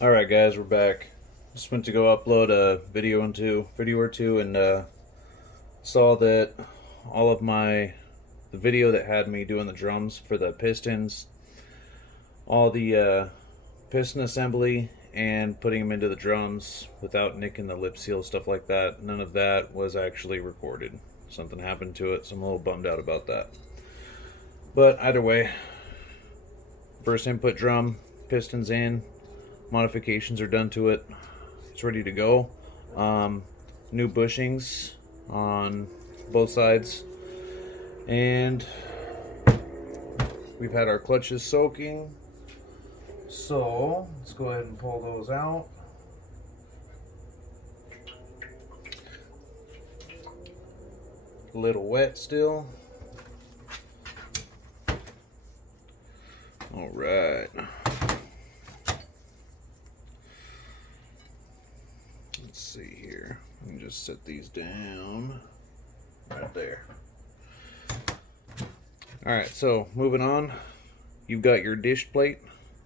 Alright guys, we're back. Just went to go upload a video or two and saw that all of the video that had me doing the drums for the pistons, all the piston assembly and putting them into the drums without nicking the lip seal, stuff like that, none of that was actually recorded. Something happened to it, so I'm a little bummed out about that. But either way, first input drum, pistons in, modifications are done to it, it's ready to go. New bushings on both sides, and we've had our clutches soaking, so let's go ahead and pull those out. A little wet still. All right. Let's see here. Let me just set these down right there. Alright, so moving on. You've got your dish plate.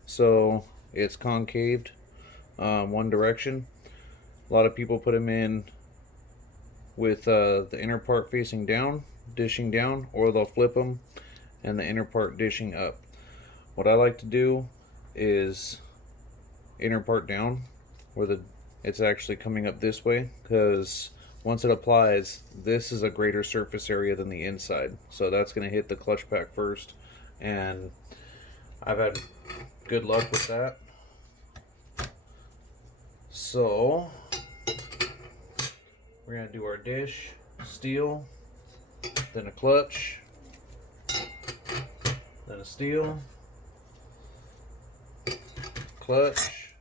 So it's concaved one direction. A lot of people put them in with the inner part facing down, dishing down, or they'll flip them and the inner part dishing up. What I like to do is inner part down, where it's actually coming up this way, because once it applies, this is a greater surface area than the inside, so that's going to hit the clutch pack first, and I've had good luck with that. So we're going to do our dish, steel, then a clutch, then a steel, clutch,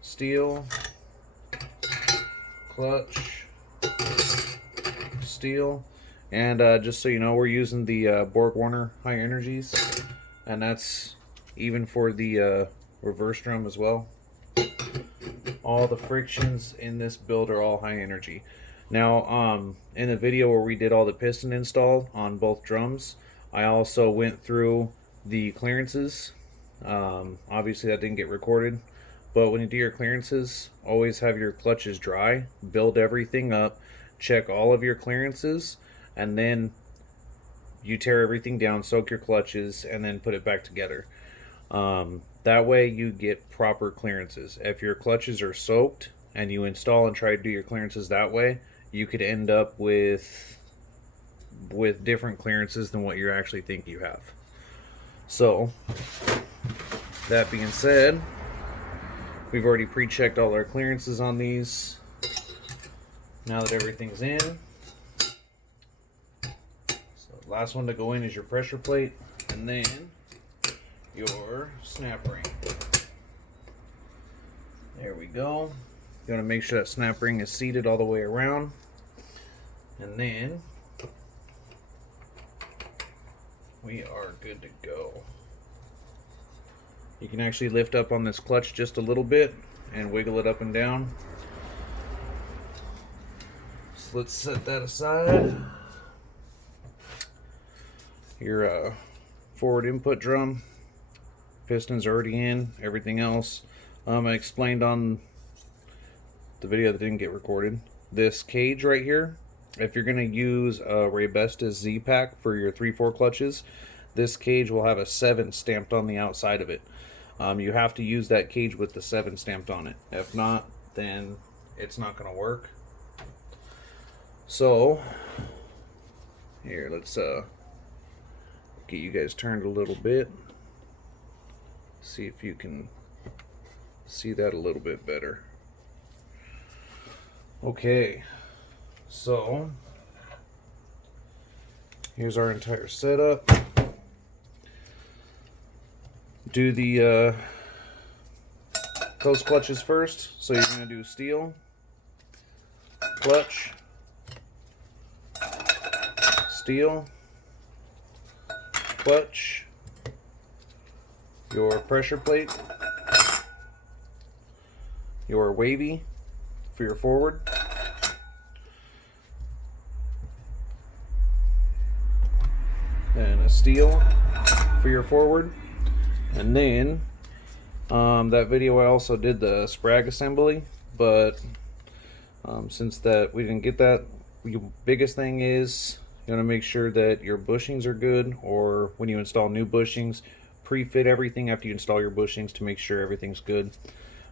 steel, clutch, steel, and just so you know, we're using the Borg Warner high energies, and that's even for the reverse drum as well. All the frictions in this build are all high energy. Now, in the video where we did all the piston install on both drums, I also went through the clearances. Obviously that didn't get recorded, but when you do your clearances, always have your clutches dry, build everything up, check all of your clearances, and then you tear everything down, soak your clutches, and then put it back together. That way you get proper clearances. If your clutches are soaked and you install and try to do your clearances that way, you could end up with different clearances than what you actually think you have. So that being said, we've already pre-checked all our clearances on these. Now that everything's in, so last one to go in is your pressure plate, and then your snap ring. There we go. You want to make sure that snap ring is seated all the way around, and then we are good to go. You can actually lift up on this clutch just a little bit and wiggle it up and down. So let's set that aside. Your forward input drum, pistons are already in, everything else. I explained on the video that didn't get recorded. This cage right here, if you're going to use a Resizing Z-Pack for your 3/4 clutches, this cage will have a 7 stamped on the outside of it. You have to use that cage with the 7 stamped on it. If not, then it's not going to work. So here, let's get you guys turned a little bit. See if you can see that a little bit better. Okay, so here's our entire setup. Do the those clutches first. So you're going to do steel, clutch, steel, clutch, your pressure plate, your wavy for your forward, then a steel for your forward, and then That video I also did the Sprag assembly, but since that we didn't get that, the biggest thing is you want to make sure that your bushings are good, or when you install new bushings, pre-fit everything after you install your bushings to make sure everything's good.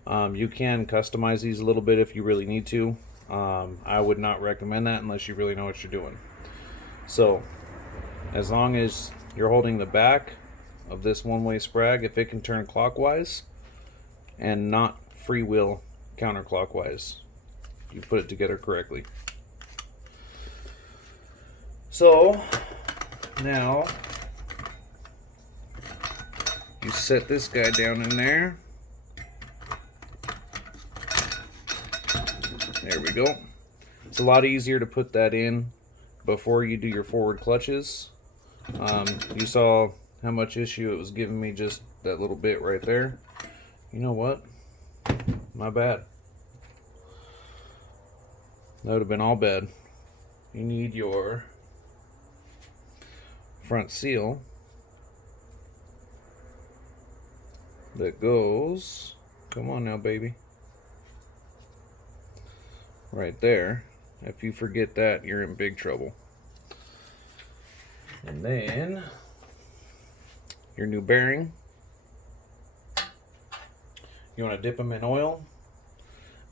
You can customize these a little bit if you really need to. I would not recommend that unless you really know what you're doing. So as long as you're holding the back of this one-way Sprag, if it can turn clockwise and not freewheel counterclockwise, you put it together correctly. So now you set this guy down in there. There we go. It's a lot easier to put that in before you do your forward clutches. You saw how much issue it was giving me, just that little bit right there. You know what? My bad. That would have been all bad. You need your front seal that goes, come on now baby, right there. If you forget that, you're in big trouble. And then your new bearing, you want to dip them in oil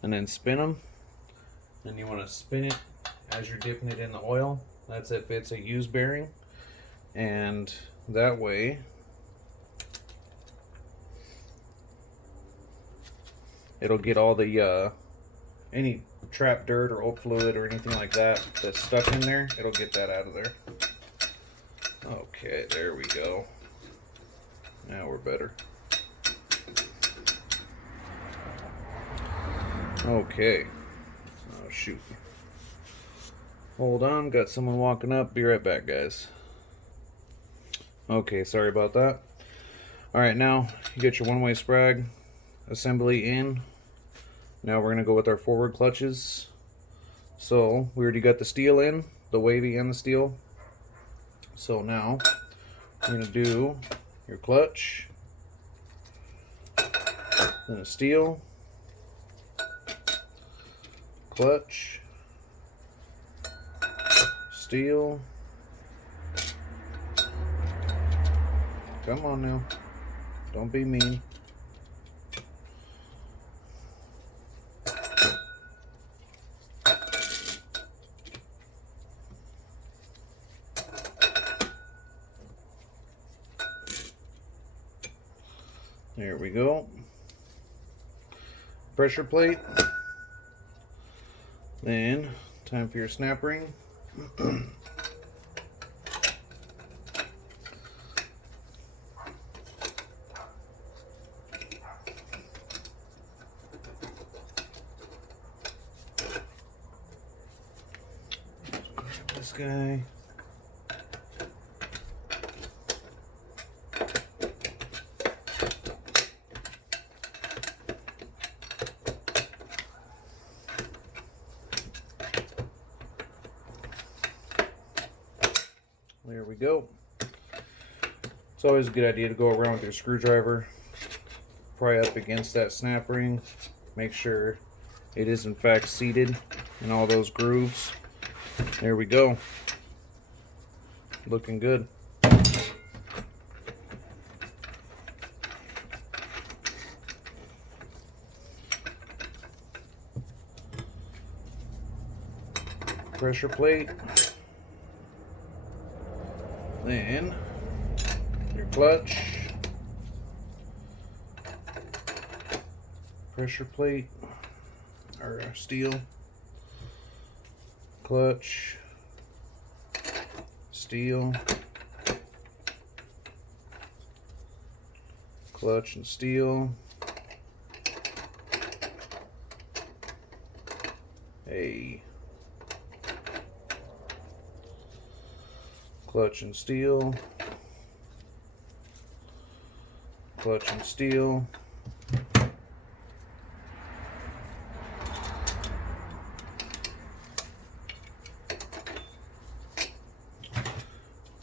and then spin them, and you want to spin it as you're dipping it in the oil. That's if it's a used bearing, and that way it'll get all the any trapped dirt or old fluid or anything like that that's stuck in there. It'll get that out of there. Okay, there we go. Now we're better. Okay. Oh shoot. Hold on, got someone walking up. Be right back, guys. Okay, sorry about that. Alright, now you get your one-way Sprag assembly in. Now we're going to go with our forward clutches. So we already got the steel in, the wavy and the steel. So now you're going to do your clutch, then a steel, clutch, steel. Come on now, don't be mean. There we go. Pressure plate. Then, time for your snap ring. Grab this guy. There we go. It's always a good idea to go around with your screwdriver, pry up against that snap ring, make sure it is in fact seated in all those grooves. There we go. Looking good. Pressure plate. Then your clutch, pressure plate, or steel, clutch, steel, clutch and steel. Hey. Clutch and steel, clutch and steel,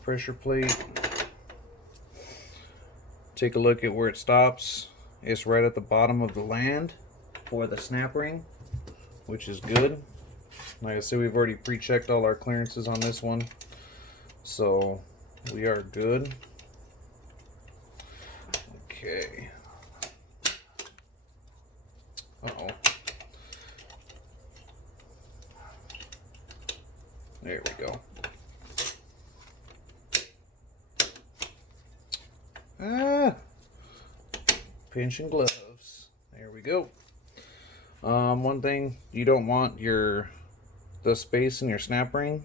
pressure plate. Take a look at where it stops. it's right at the bottom of the land for the snap ring, which is good. Like I said, we've already pre-checked all our clearances on this one, so we are good. Okay. Uh-oh. There we go. Ah! Pinch and gloves. There we go. One thing, you don't want the space in your snap ring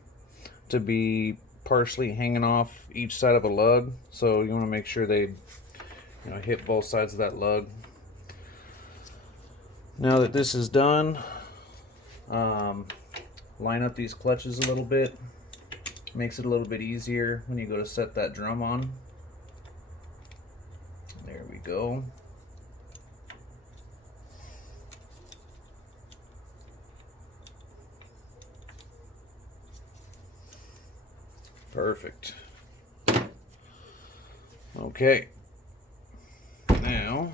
to be partially hanging off each side of a lug, so you want to make sure they hit both sides of that lug. Now that this is done, line up these clutches a little bit. Makes it a little bit easier when you go to set that drum on. There we go. Perfect. Okay. Now,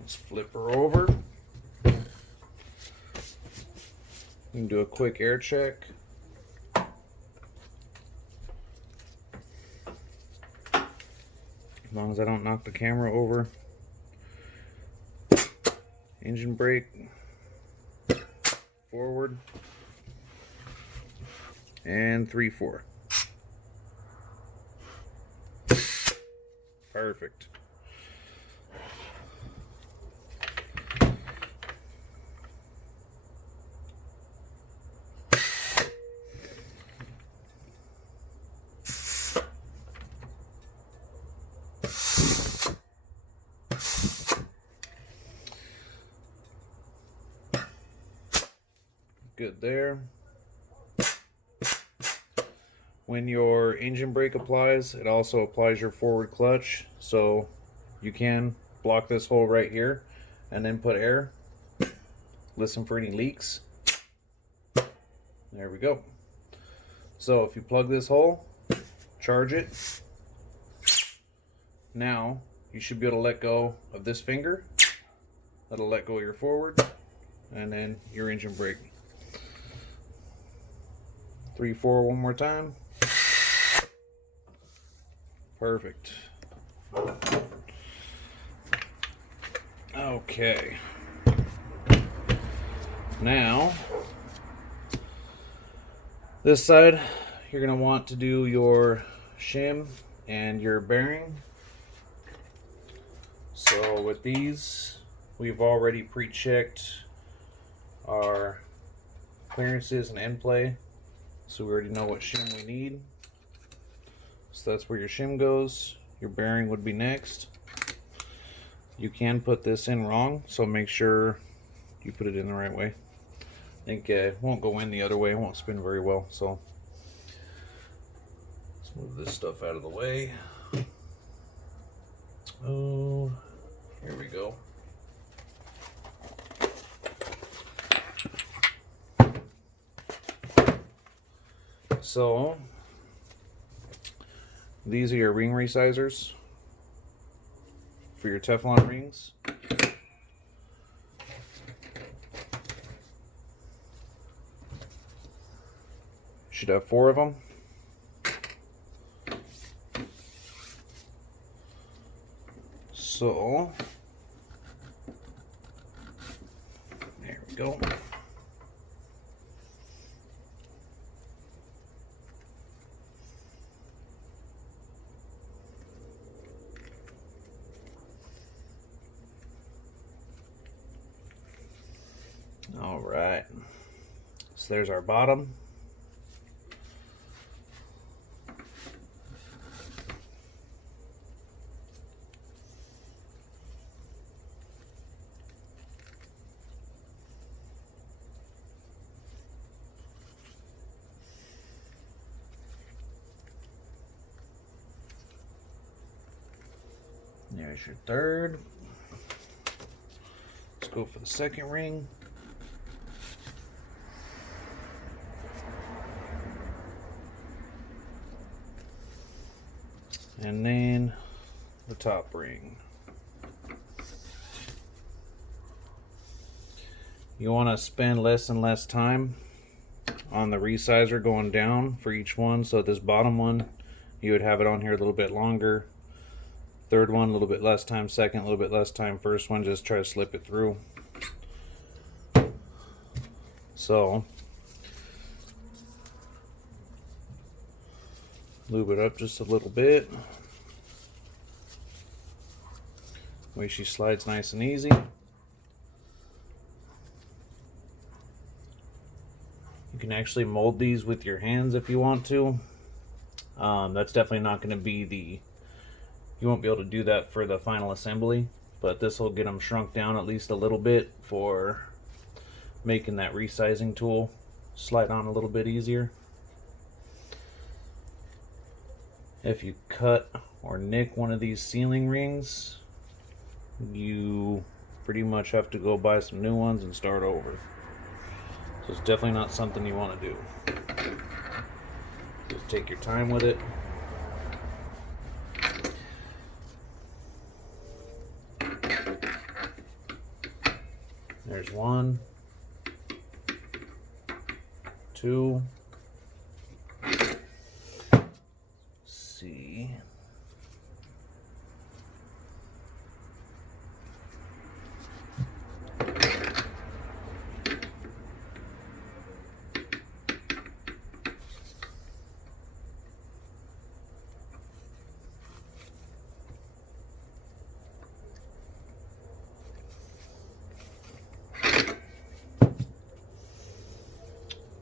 let's flip her over. We can do a quick air check. As long as I don't knock the camera over. Engine brake. Forward. And 3/4. Perfect. Good there. When your engine brake applies, it also applies your forward clutch, so you can block this hole right here and then put air. Listen for any leaks. There we go. So if you plug this hole, charge it. Now you should be able to let go of this finger. That'll let go of your forward, and then your engine brake. 3/4 one more time. Perfect. Okay. Now, this side, you're going to want to do your shim and your bearing. So with these, we've already pre-checked our clearances and end play. So we already know what shim we need. So that's where your shim goes. Your bearing would be next. You can put this in wrong, so make sure you put it in the right way. I think it won't go in the other way, it won't spin very well. So let's move this stuff out of the way. Oh, here we go. So these are your ring resizers for your Teflon rings. Should have 4 of them. So there we go. All right, so there's our bottom. There's your third. Let's go for the second ring. And then the top ring. You want to spend less and less time on the resizer going down for each one. So this bottom one, you would have it on here a little bit longer. Third one, a little bit less time. Second, a little bit less time. First one, just try to slip it through. So lube it up just a little bit. Way she slides nice and easy. You can actually mold these with your hands if you want to. That's definitely not going to be you won't be able to do that for the final assembly, but this will get them shrunk down at least a little bit for making that resizing tool slide on a little bit easier. If you cut or nick one of these sealing rings, you pretty much have to go buy some new ones and start over. So it's definitely not something you want to do. Just take your time with it. There's one, two. See.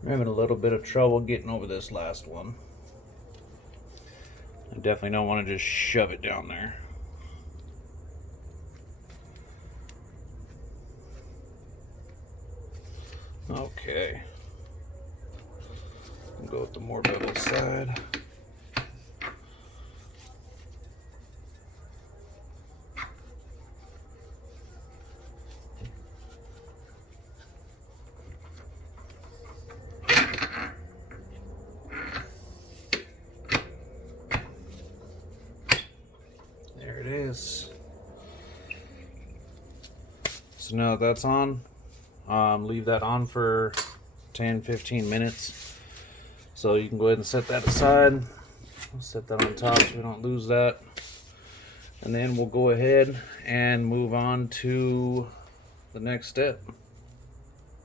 I'm having a little bit of trouble getting over this last one. I definitely don't want to just shove it down there. Okay. I'll go with the more bevel side. There it is. So now that that's on, leave that on for 10-15 minutes. So you can go ahead and set that aside. I'll set that on top so we don't lose that. And then we'll go ahead and move on to the next step.